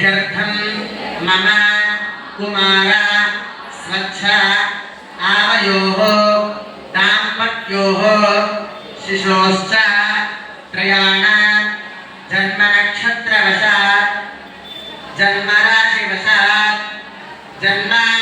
सिद्ध्यर्थं मम कुमार स्वच्छ आवयोः दाम्पत्योः शिशोश्च त्रयाणां जन्मनक्षत्रवशात् जन्मराशिवशात् जन्मा